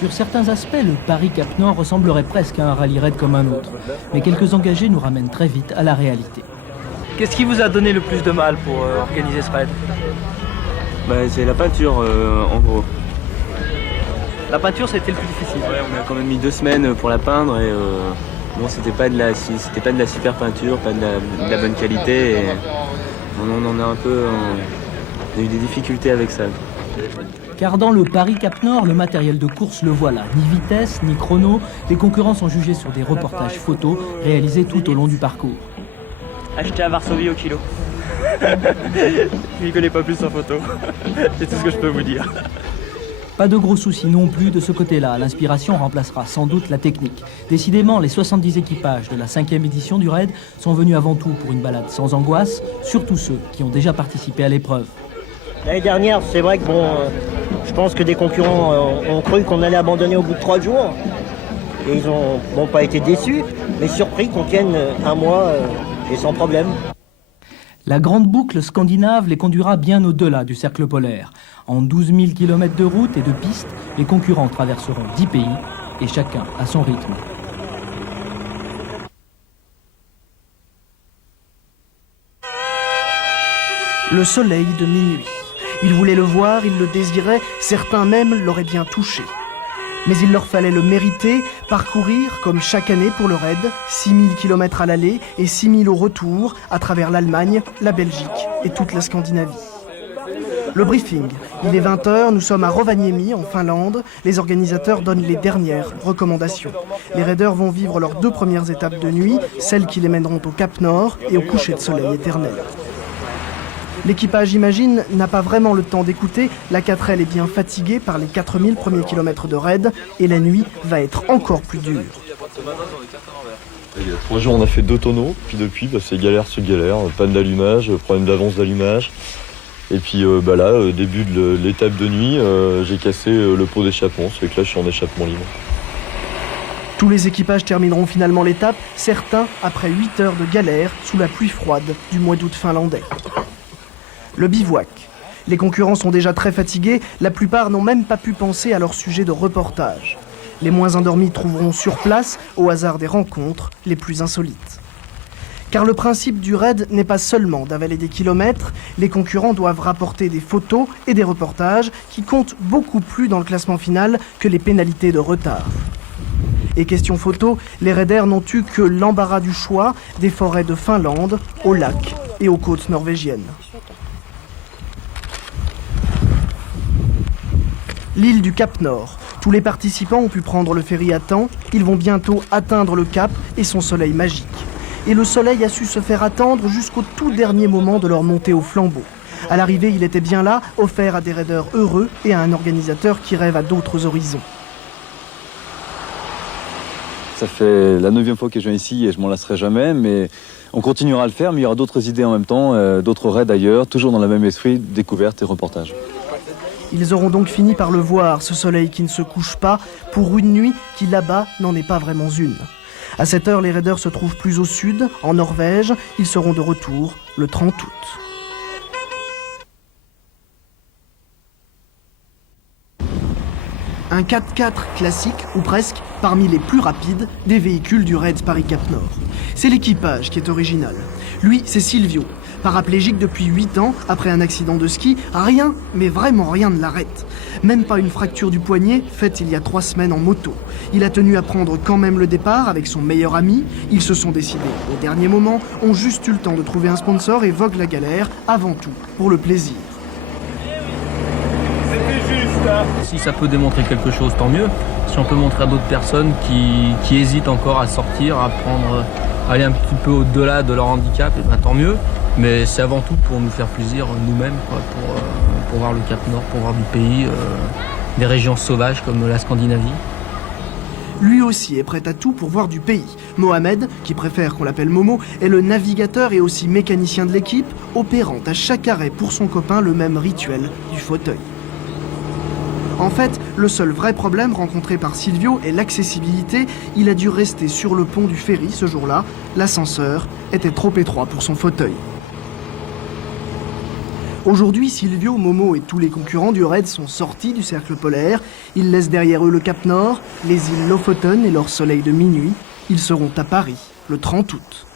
Sur certains aspects, le Paris-Cap-Nord ressemblerait presque à un rallye-raid comme un autre. Mais quelques engagés nous ramènent très vite à la réalité. Qu'est-ce qui vous a donné le plus de mal pour organiser ce raid? C'est la peinture en gros. La peinture, c'était le plus difficile. Ouais, on a quand même mis 2 semaines pour la peindre et bon, c'était pas de la super peinture, pas de la bonne qualité. Et on a eu des difficultés avec ça. Car dans le Paris-Cap-Nord, le matériel de course le voilà. Ni vitesse, ni chrono, les concurrents sont jugés sur des reportages photos réalisés tout au long du parcours. Acheté à Varsovie au kilo. Je m'y connais pas plus en photo. C'est tout ce que je peux vous dire. Pas de gros soucis non plus de ce côté-là. L'inspiration remplacera sans doute la technique. Décidément, les 70 équipages de la 5e édition du raid sont venus avant tout pour une balade sans angoisse, surtout ceux qui ont déjà participé à l'épreuve. L'année dernière, c'est vrai que je pense que des concurrents ont cru qu'on allait abandonner au bout de 3 jours. Et ils n'ont pas été déçus, mais surpris qu'on tienne un mois et sans problème. La grande boucle scandinave les conduira bien au-delà du cercle polaire. En 12 000 km de route et de pistes, les concurrents traverseront 10 pays, et chacun à son rythme. Le soleil de minuit. Ils voulaient le voir, ils le désiraient, certains même l'auraient bien touché. Mais il leur fallait le mériter, parcourir, comme chaque année pour le raid, 6000 km à l'aller et 6000 au retour, à travers l'Allemagne, la Belgique et toute la Scandinavie. Le briefing. Il est 20h, nous sommes à Rovaniemi, en Finlande. Les organisateurs donnent les dernières recommandations. Les raiders vont vivre leurs 2 premières étapes de nuit, celles qui les mèneront au Cap Nord et au coucher de soleil éternel. L'équipage, imagine, n'a pas vraiment le temps d'écouter. La 4L est bien fatiguée par les 4000 premiers kilomètres de raid et la nuit va être encore plus dure. Il y a 3 jours, on a fait 2 tonneaux, puis depuis, c'est galère sur galère, panne d'allumage, problème d'avance d'allumage. Et puis là, début de l'étape de nuit, j'ai cassé le pot d'échappement, c'est que là je suis en échappement libre. Tous les équipages termineront finalement l'étape, certains après 8 heures de galère sous la pluie froide du mois d'août finlandais. Le bivouac. Les concurrents sont déjà très fatigués, la plupart n'ont même pas pu penser à leur sujet de reportage. Les moins endormis trouveront sur place, au hasard des rencontres, les plus insolites. Car le principe du raid n'est pas seulement d'avaler des kilomètres, les concurrents doivent rapporter des photos et des reportages qui comptent beaucoup plus dans le classement final que les pénalités de retard. Et question photo, les raiders n'ont eu que l'embarras du choix des forêts de Finlande, aux lacs et aux côtes norvégiennes. L'île du Cap Nord. Tous les participants ont pu prendre le ferry à temps. Ils vont bientôt atteindre le cap et son soleil magique. Et le soleil a su se faire attendre jusqu'au tout dernier moment de leur montée au flambeau. À l'arrivée, il était bien là, offert à des raiders heureux et à un organisateur qui rêve à d'autres horizons. Ça fait la 9e fois que je viens ici et je m'en lasserai jamais, mais on continuera à le faire, mais il y aura d'autres idées en même temps, d'autres raids ailleurs, toujours dans le même esprit, découverte et reportage. Ils auront donc fini par le voir, ce soleil qui ne se couche pas, pour une nuit qui là-bas n'en est pas vraiment une. À cette heure, les raiders se trouvent plus au sud, en Norvège. Ils seront de retour le 30 août. Un 4x4 classique, ou presque, parmi les plus rapides des véhicules du raid Paris-Cap Nord. C'est l'équipage qui est original. Lui, c'est Silvio. Paraplégique depuis 8 ans, après un accident de ski, rien, mais vraiment rien ne l'arrête. Même pas une fracture du poignet, faite il y a 3 semaines en moto. Il a tenu à prendre quand même le départ avec son meilleur ami. Ils se sont décidés au dernier moment, ont juste eu le temps de trouver un sponsor et voguent la galère, avant tout, pour le plaisir. Si ça peut démontrer quelque chose, tant mieux. Si on peut montrer à d'autres personnes qui hésitent encore à sortir, à aller un petit peu au-delà de leur handicap, et tant mieux. Mais c'est avant tout pour nous faire plaisir nous-mêmes, pour voir le Cap Nord, pour voir du pays, des régions sauvages comme la Scandinavie. Lui aussi est prêt à tout pour voir du pays. Mohamed, qui préfère qu'on l'appelle Momo, est le navigateur et aussi mécanicien de l'équipe, opérant à chaque arrêt pour son copain le même rituel du fauteuil. En fait, le seul vrai problème rencontré par Silvio est l'accessibilité. Il a dû rester sur le pont du ferry ce jour-là. L'ascenseur était trop étroit pour son fauteuil. Aujourd'hui, Silvio, Momo et tous les concurrents du raid sont sortis du cercle polaire. Ils laissent derrière eux le Cap Nord, les îles Lofoten et leur soleil de minuit. Ils seront à Paris le 30 août.